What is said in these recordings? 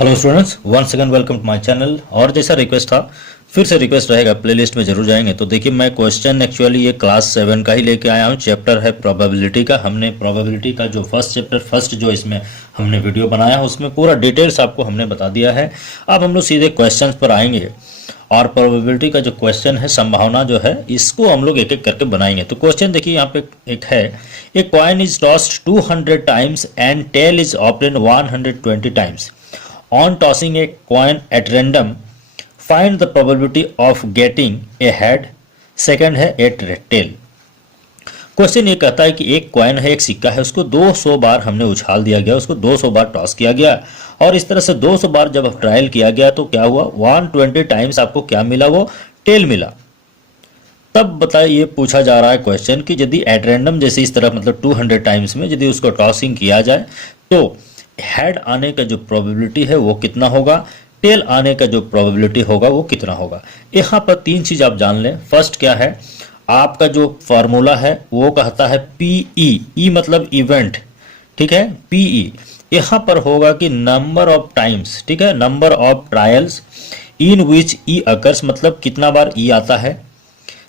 Hello students, once again welcome to my channel. और जैसा request था फिर से रिक्वेस्ट रहेगा, प्लेलिस्ट में जरूर जाएंगे। तो देखिए, मैं क्वेश्चन एक्चुअली ये क्लास 7 का ही लेके आया हूँ। चैप्टर है प्रोबेबिलिटी का। हमने प्रोबेबिलिटी का जो फर्स्ट चैप्टर, फर्स्ट जो इसमें हमने वीडियो बनाया है उसमें पूरा डिटेल्स आपको हमने बता दिया है। अब हम लोग सीधे क्वेश्चन पर आएंगे और प्रोबेबिलिटी का जो क्वेश्चन है, संभावना जो है, इसको हम लोग एक एक करके बनाएंगे। तो क्वेश्चन देखिए यहाँ पे एक है, a coin is tossed 200 times and tail is open 120 times. On tossing a coin at random, find the probability of getting a head. Second है at tail। क्वेश्चन ये कहता है कि एक कॉइन है, एक सिक्का है, उसको 200 बार हमने उछाल दिया गया, उसको 200 बार टॉस किया गया और इस तरह से 200 बार जब ट्रायल किया गया तो क्या हुआ, 120 टाइम्स आपको क्या मिला, वो टेल मिला। तब बताइए, ये पूछा जा रहा है क्वेश्चन कि यदि एट रैंडम जैसे इस तरह मतलब 200 टाइम्स में यदि उसको टॉसिंग किया जाए तो हेड आने का जो प्रोबेबिलिटी है वो कितना होगा, टेल आने का जो प्रोबेबिलिटी होगा वो कितना होगा। यहाँ पर तीन चीज आप जान लें। फर्स्ट क्या है, आपका जो फार्मूला है वो कहता है पीई। ई मतलब इवेंट, ठीक है, पीई। यहाँ पर होगा कि नंबर ऑफ टाइम्स, ठीक है, number of trials in which E occurs, मतलब कितना बार ई आता है।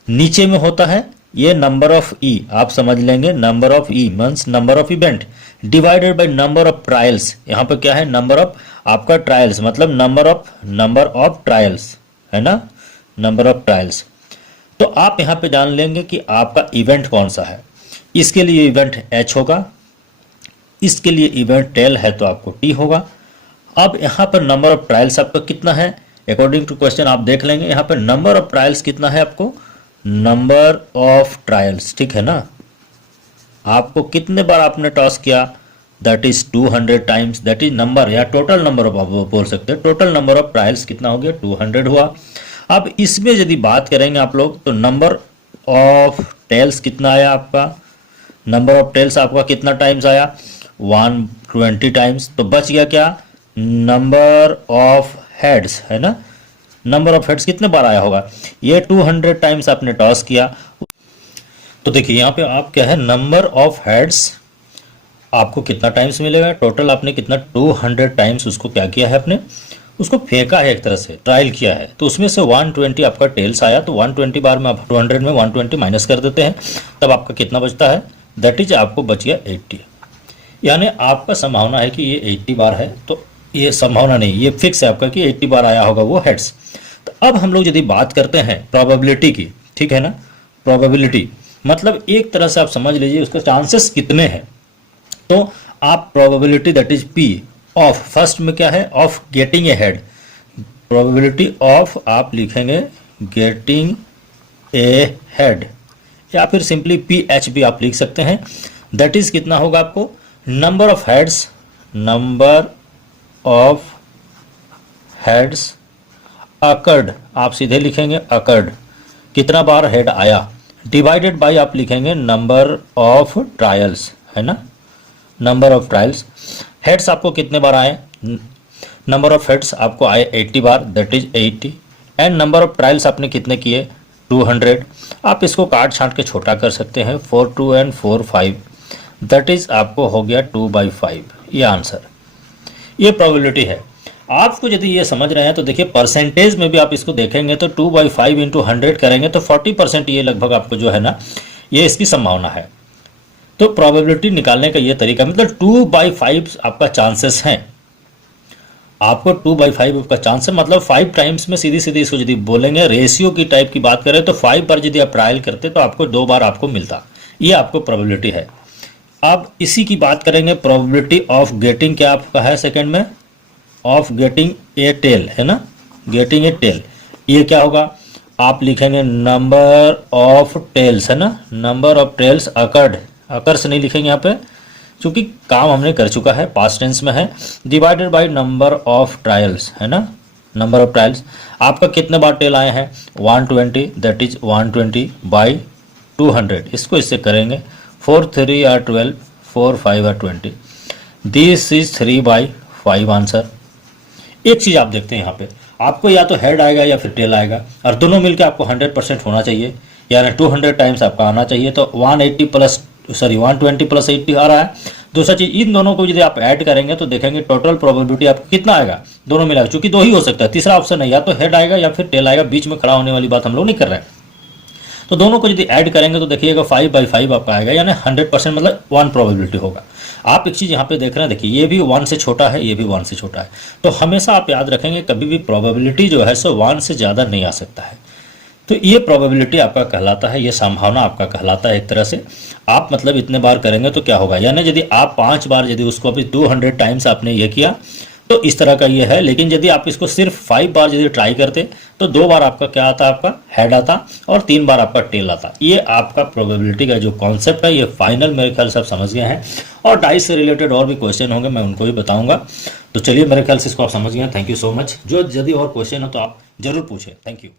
नीचे में होता है ये नंबर ऑफ ई, आप समझ लेंगे, number of E means number of event divided by number of trials. यहाँ पे क्या है, नंबर ऑफ आपका ट्रायल्स, मतलब नंबर ऑफ ट्रायल्स है ना, नंबर ऑफ ट्रायल्स। तो आप यहाँ पे जान लेंगे कि आपका इवेंट कौन सा है। इसके लिए इवेंट एच होगा, इसके लिए इवेंट टेल है तो आपको टी होगा। अब यहाँ पर नंबर ऑफ ट्रायल्स आपका कितना है, अकॉर्डिंग टू क्वेश्चन आप देख लेंगे। यहाँ पर नंबर ऑफ ट्रायल्स कितना है आपको, नंबर ऑफ ट्रायल्स, ठीक है ना। आपको कितने बार आपने टॉस किया, that is 200 times, that is number या टोटल नंबर ऑफ, आप बोल सकते हैं टोटल नंबर ऑफ ट्रायल्स कितना हो गया, 200 हुआ। अब इसमें यदि बात करेंगे आप लोग तो नंबर ऑफ टेल्स कितना आया आपका, नंबर ऑफ टेल्स आपका कितना टाइम्स आया, 120 टाइम्स। तो बच गया क्या, नंबर ऑफ हेड्स, है ना, नंबर ऑफ हेड्स कितने बार आया होगा, ये 200 टाइम्स आपने टॉस किया। तो देखिए यहाँ पे आप क्या है, नंबर ऑफ हेड्स आपको कितना टाइम्स मिलेगा, टोटल आपने कितना 200 टाइम्स उसको क्या किया है, आपने उसको फेंका है, एक तरह से ट्रायल किया है। तो उसमें से 120 आपका टेल्स आया, तो 120 बार में आप 200 में 120 माइनस कर देते हैं, तब आपका कितना बचता है, दैट इज आपको बच गया 80। यानी आपका संभावना है कि ये 80 बार है, तो ये संभावना नहीं, ये फिक्स है आपका कि 80 बार आया होगा वो हेड्स। तो अब हम लोग यदि बात करते हैं प्रोबेबिलिटी की, ठीक है ना, प्रोबेबिलिटी मतलब एक तरह से आप समझ लीजिए उसका चांसेस कितने हैं। तो आप probability that is P of, first में क्या है, of getting a head, probability of आप लिखेंगे गेटिंग ए हेड, या फिर सिंपली पी एच भी आप लिख सकते हैं। दैट इज कितना होगा आपको, number of heads, number of heads occurred, आप सीधे लिखेंगे अकर्ड, कितना बार हेड आया, डिवाइडेड बाय आप लिखेंगे नंबर ऑफ ट्रायल्स, है ना, नंबर ऑफ ट्रायल्स। हेड्स आपको कितने बार आए, नंबर ऑफ हेड्स आपको आए 80 बार, that is 80, and number of trials आपने कितने किए, 200। आप इसको काट छांट के छोटा कर सकते हैं, 4 2 एंड 4 5, दैट इज आपको हो गया 2/5, ये आंसर, ये प्रोबेबिलिटी है। आपको यदि ये समझ रहे हैं तो देखिए परसेंटेज में भी आप इसको देखेंगे तो 2/5 इंटू 100 करेंगे तो 40% ये लगभग आपको जो है ना, ये इसकी संभावना है। तो प्रोबेबिलिटी निकालने का ये तरीका, मतलब 2/5 आपका चांसेस हैं, आपको 2/5 का चांस है, मतलब 5 टाइम्स में सीधी सीधी इसको यदि बोलेंगे, रेशियो की टाइप की बात करें तो 5 बार यदि आप ट्रायल करते तो आपको 2 बार आपको मिलता, ये आपको प्रोबेबिलिटी है। अब इसी की बात करेंगे, प्रोबेबिलिटी ऑफ गेटिंग क्या आपका है सेकेंड में, ऑफ गेटिंग ए टेल, है ना, गेटिंग ए टेल, ये क्या होगा, आप लिखेंगे नंबर ऑफ टेल्स, है ना, number of tails occurred, occurs नहीं लिखेंगे यहाँ पे क्योंकि काम हमने कर चुका है, पास्ट टेंस में है, divided by number of trials, है ना, नंबर ऑफ ट्रायल्स। आपका कितने बार टेल आए हैं, 120, दैट इज 120 बाई 200, इसको इससे करेंगे, 4 3 are 12, 4 5 are 20, this is 3/5 answer. एक चीज आप देखते हैं यहाँ पे, आपको या तो हेड आएगा या फिर टेल आएगा, और दोनों मिलकर आपको 100% होना चाहिए, यानी 200 टाइम्स आपका आना चाहिए। तो 120 प्लस 80 आ रहा है, दूसरा चीज, इन दोनों को यदि आप ऐड करेंगे तो देखेंगे टोटल प्रोबेबिलिटी आपको कितना आएगा, दोनों मिला, चूंकि दो ही हो सकता है, तीसरा ऑप्शन है, या तो हेड आएगा या फिर टेल आएगा, बीच में खड़ा होने वाली बात हम लोग नहीं कर रहे हैं। तो दोनों को यदि ऐड करेंगे तो देखिएगा 5/5 आपका आएगा, यानी 100% मतलब 1 प्रोबेबिलिटी होगा। आप एक चीज़ यहाँ पे देख रहे हैं, देखिए ये भी 1 से छोटा है, ये भी 1 से छोटा है, तो हमेशा आप याद रखेंगे कभी भी प्रोबेबिलिटी जो है सो 1 से ज़्यादा नहीं आ सकता है। तो ये प्रोबेबिलिटी आपका कहलाता है, ये संभावना आपका कहलाता है एक तरह से। आप मतलब इतने बार करेंगे तो क्या होगा, यानी यदि आप 5 बार यदि उसको अभी 200 टाइम्स आपने ये किया तो इस तरह का ये है, लेकिन यदि आप इसको सिर्फ 5 बार यदि ट्राई करते तो 2 बार आपका क्या आता, आपका हेड आता और 3 बार आपका टेल आता। ये आपका प्रोबेबिलिटी का जो कॉन्सेप्ट है ये फाइनल मेरे ख्याल से आप समझ गए हैं, और डाइस से रिलेटेड और भी क्वेश्चन होंगे मैं उनको भी बताऊंगा। तो चलिए मेरे ख्याल से इसको आप समझ गए हैं। Thank you so much. जो यदि और क्वेश्चन हो तो आप जरूर पूछें। Thank you.